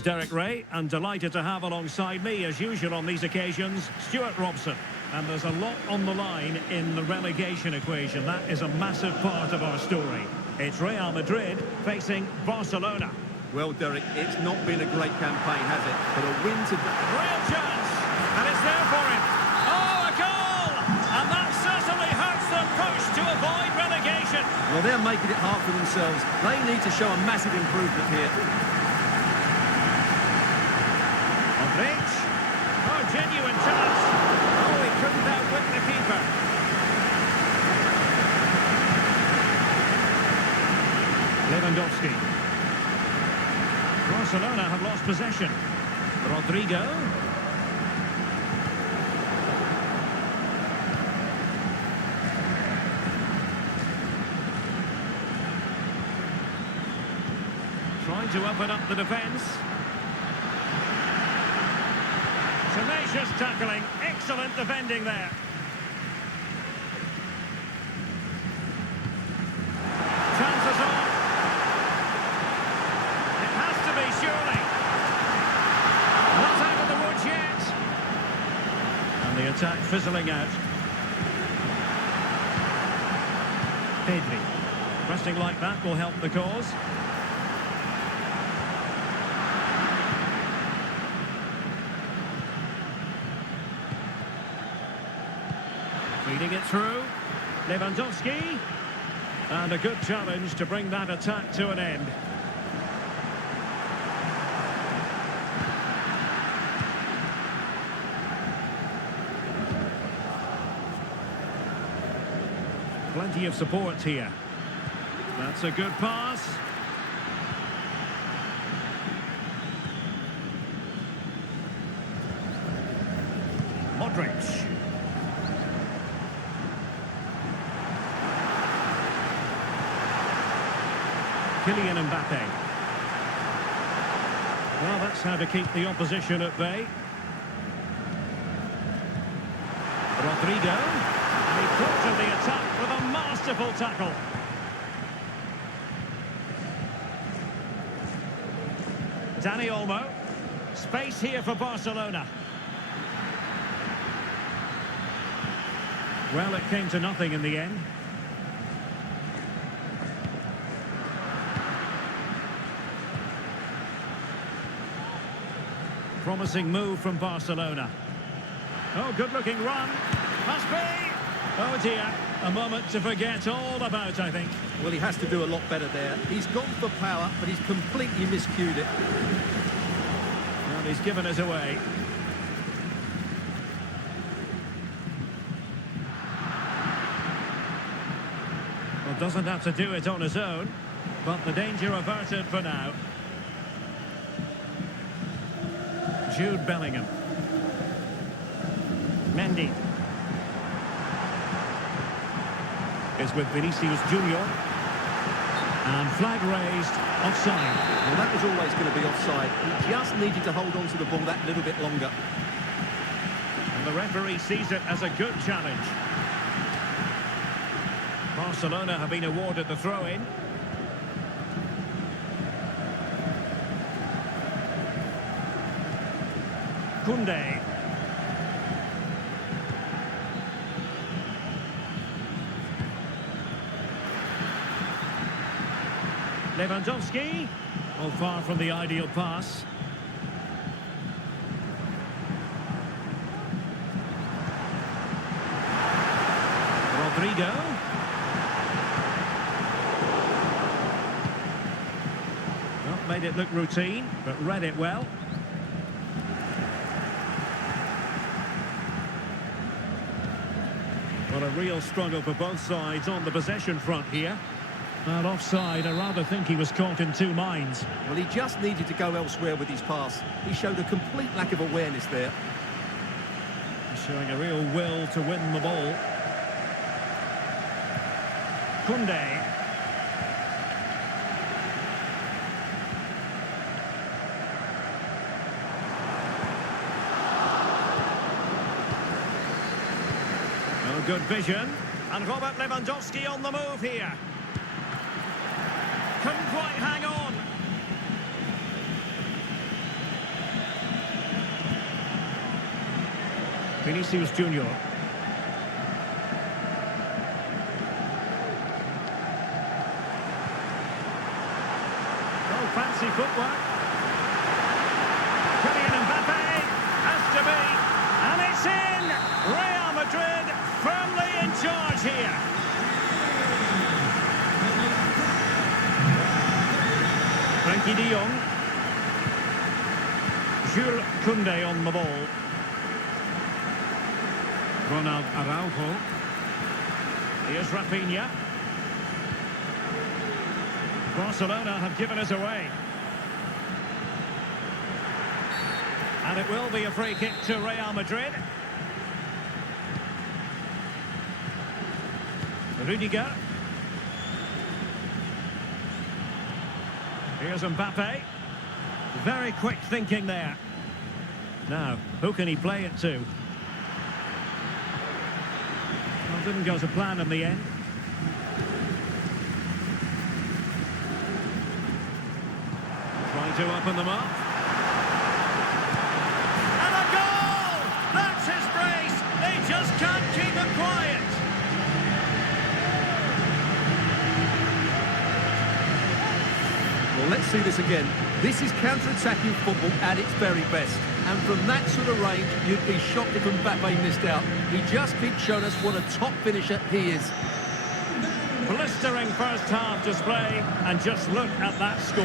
Derek Ray, and delighted to have alongside me, as usual on these occasions, Stuart Robson. And there's a lot on the line in the relegation equation. That is a massive part of our story. It's Real Madrid facing Barcelona. Well, Derek, it's not been a great campaign, has it? But a win to... Real chance! And it's there for him. Oh, a goal! And that certainly hurts them push to avoid relegation. Well, they're making it hard for themselves. They need to show a massive improvement here. Rich. Oh, genuine chance. Oh, he couldn't outwit the keeper. Lewandowski. Barcelona have lost possession. Rodrigo. Trying to open up the defence. Tenacious tackling, excellent defending there. Chances on. It has to be, surely. Not out of the woods yet. And the attack fizzling out. Pedri. Pressing like that will help the cause. Feeding it through. Lewandowski. And a good challenge to bring that attack to an end. Plenty of support here. That's a good pass. Modric. Kylian Mbappe. Well, that's how to keep the opposition at bay. Rodrigo. And he quartered the attack with a masterful tackle. Dani Olmo. Space here for Barcelona. Well, it came to nothing in the end. Promising move from Barcelona. Oh, good-looking run. Must be. Oh, dear. A moment to forget all about, I think. Well, he has to do a lot better there. He's gone for power, but he's completely miscued it. Well, he's given us away. Well, doesn't have to do it on his own, but the danger averted for now. Jude Bellingham. Mendy. Is with Vinicius Junior. And flag raised, offside. Well, that was always going to be offside. He just needed to hold on to the ball that little bit longer. And the referee sees it as a good challenge. Barcelona have been awarded the throw-in. Koundé. Lewandowski. Oh, far from the ideal pass. Rodrigo. Well, made it look routine, but read it well. Well, a real struggle for both sides on the possession front here. And offside, I rather think he was caught in two minds. Well, he just needed to go elsewhere with his pass. He showed a complete lack of awareness there. He's showing a real will to win the ball. Koundé. Oh, good vision. And Robert Lewandowski on the move here. Couldn't quite hang on. Vinicius Junior. Oh, fancy footwork. Kylian Mbappe has to be, and it's in. Real Madrid firmly in charge here. Frankie de Jong. Jules Koundé on the ball. Ronald Araujo. Here's Rafinha. Barcelona have given us away. And it will be a free kick to Real Madrid. Rudiger. Here's Mbappe. Very quick thinking there. Now, who can he play it to? Well, didn't go to plan in the end. Trying to open them up. And a goal! That's his brace! They just can't keep him quiet. Well, let's see this again. This is counter-attacking football at its very best. And from that sort of range, you'd be shocked if Mbappe missed out. He just keeps showing us what a top finisher he is. Blistering first half display, and just look at that score.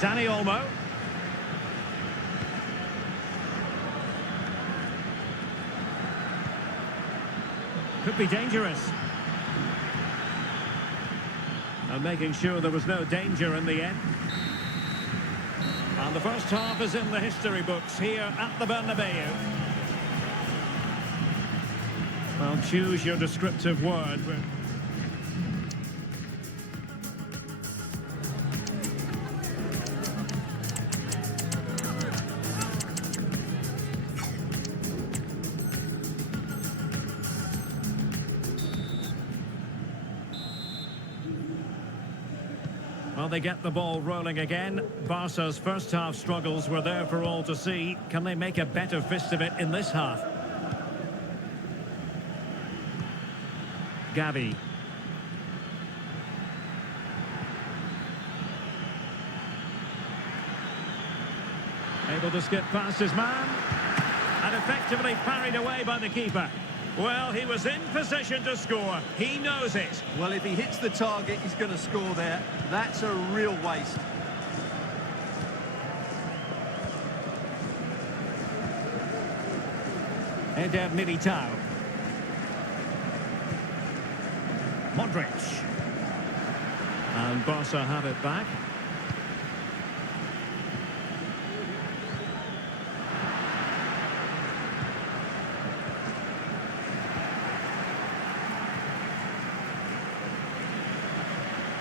Dani Olmo. Could be dangerous. And making sure there was no danger in the end. And the first half is in the history books here at the Bernabeu. Well, choose your descriptive word. Well, they get the ball rolling again. Barca's first half struggles were there for all to see. Can they make a better fist of it in this half? Gavi. Able to skip past his man. And effectively parried away by the keeper. Well, he was in position to score. He knows it. Well, if he hits the target, he's going to score there. That's a real waste. Eder Militao. Modric. And Barca have it back.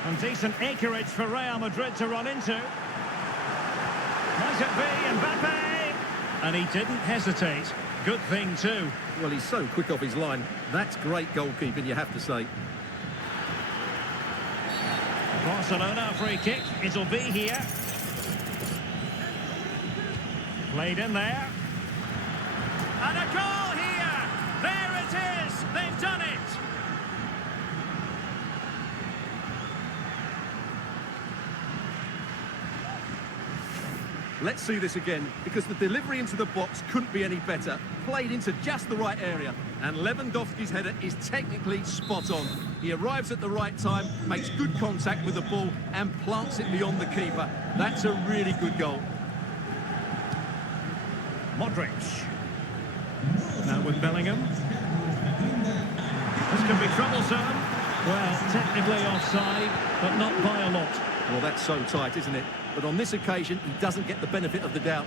And decent acreage for Real Madrid to run into. Might it be Mbappe? And he didn't hesitate. Good thing too. Well, he's so quick off his line. That's great goalkeeping, you have to say. Barcelona free kick. It'll be here. Played in there. And a goal here. There it is. They've done it. Let's see this again, because the delivery into the box couldn't be any better. Played into just the right area. And Lewandowski's header is technically spot on. He arrives at the right time, makes good contact with the ball, and plants it beyond the keeper. That's a really good goal. Modric. Now with Bellingham. This could be troublesome. Well, technically offside, but not by a lot. Well, that's so tight, isn't it? But on this occasion, he doesn't get the benefit of the doubt.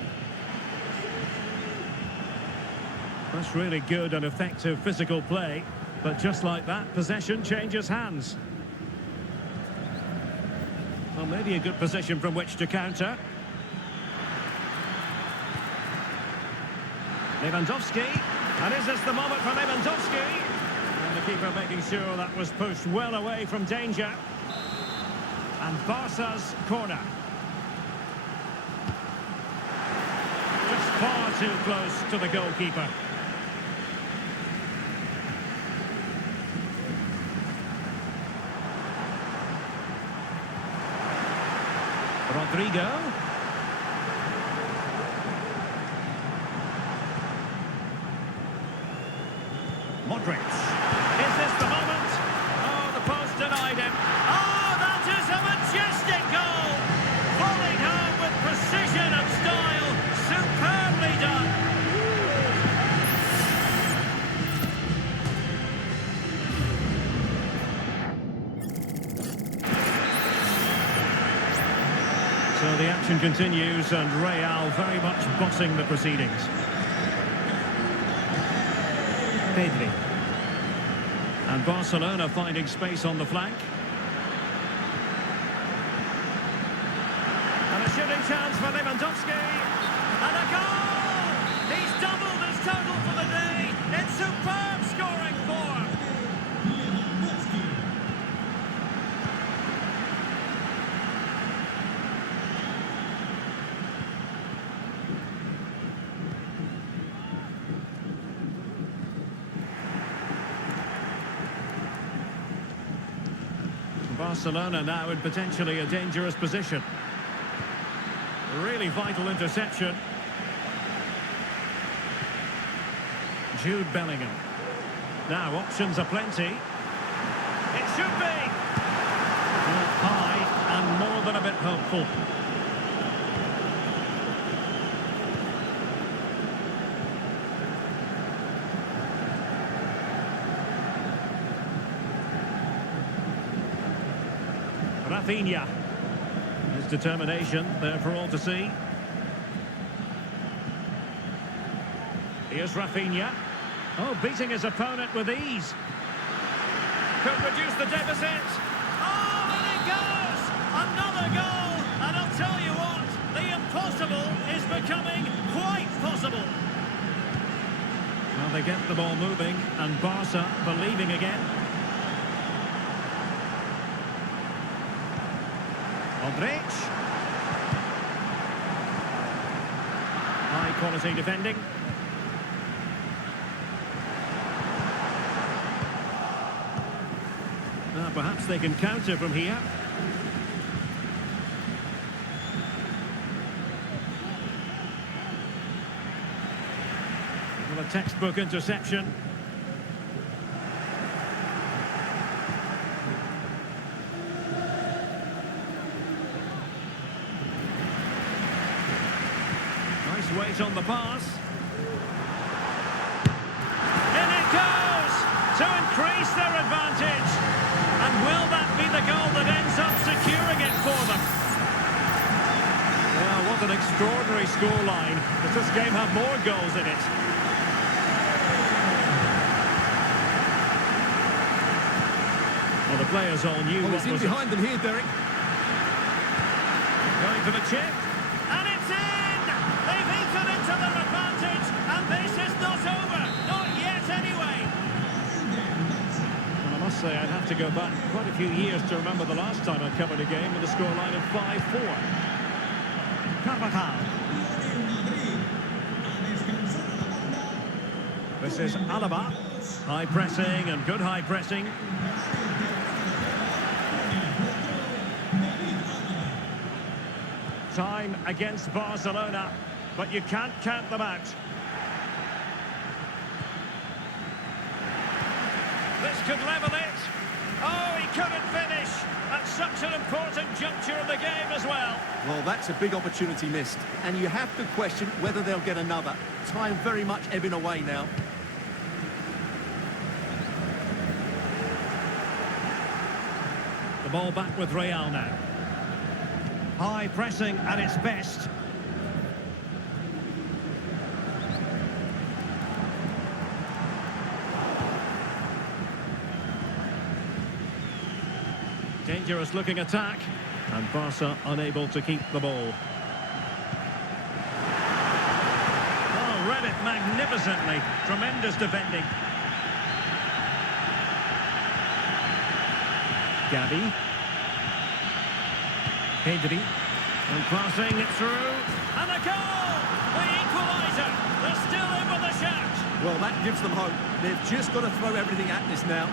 That's really good and effective physical play. But just like that, possession changes hands. Well, maybe a good position from which to counter. Lewandowski. And is this the moment for Lewandowski? And the keeper making sure that was pushed well away from danger. And Barca's corner. Just Far too close to the goalkeeper. Rodrigo. Modric. Is this the moment? Oh, the post denied him. Oh, that is a majestic goal! Volleyed home with precision and style. Superbly done. So the action continues and Real very much bossing the proceedings. Pedri. And Barcelona finding space on the flank. And a shooting chance for Lewandowski. And a goal! He's doubled his total for the day. It's superb scoring form. Barcelona now in potentially a dangerous position. Really vital interception. Jude Bellingham. Now options are plenty. It should be. Well, high and more than a bit hopeful. Rafinha. His determination there for all to see. Here's Rafinha. Oh, beating his opponent with ease. Could reduce the deficit. Oh, and it goes! Another goal! And I'll tell you what, the impossible is becoming quite possible. Well, they get the ball moving, and Barca believing again. Modric. High quality defending. Perhaps they can counter from here. Well, a textbook interception. Nice weight on the pass. In it goes to increase their advantage. And will that be the goal that ends up securing it for them? Well, what an extraordinary scoreline. Does this game have more goals in it? Well, the players all knew what he's in was behind them here, Derek. Going for the chip. And it's in! They've eaten into their advantage, and this is not over. Not yet, anyway. Well, I must say, I'd have to go back quite a few years to remember the last time I covered a game with a scoreline of 5-4. Carvajal. This is Alaba. High pressing and good high pressing. Time against Barcelona, but you can't count them out. This could level it. Oh, he couldn't finish at such an important juncture of the game as well. Well, that's a big opportunity missed. And you have to question whether they'll get another. Time very much ebbing away now. The ball back with Real now. High pressing at its best. Dangerous looking attack, and Barca unable to keep the ball. Oh, read it magnificently. Tremendous defending. Gavi. Pedri. And crossing it through. And a goal! the equaliser. They're still in with the shout. Well, that gives them hope. They've just got to throw everything at this now.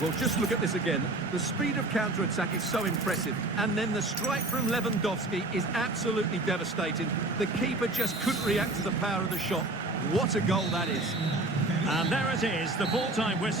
Well, just look at this again. The speed of counter-attack is so impressive. And then the strike from Lewandowski is absolutely devastating. The keeper just couldn't react to the power of the shot. What a goal that is. And there it is, the full-time whistle.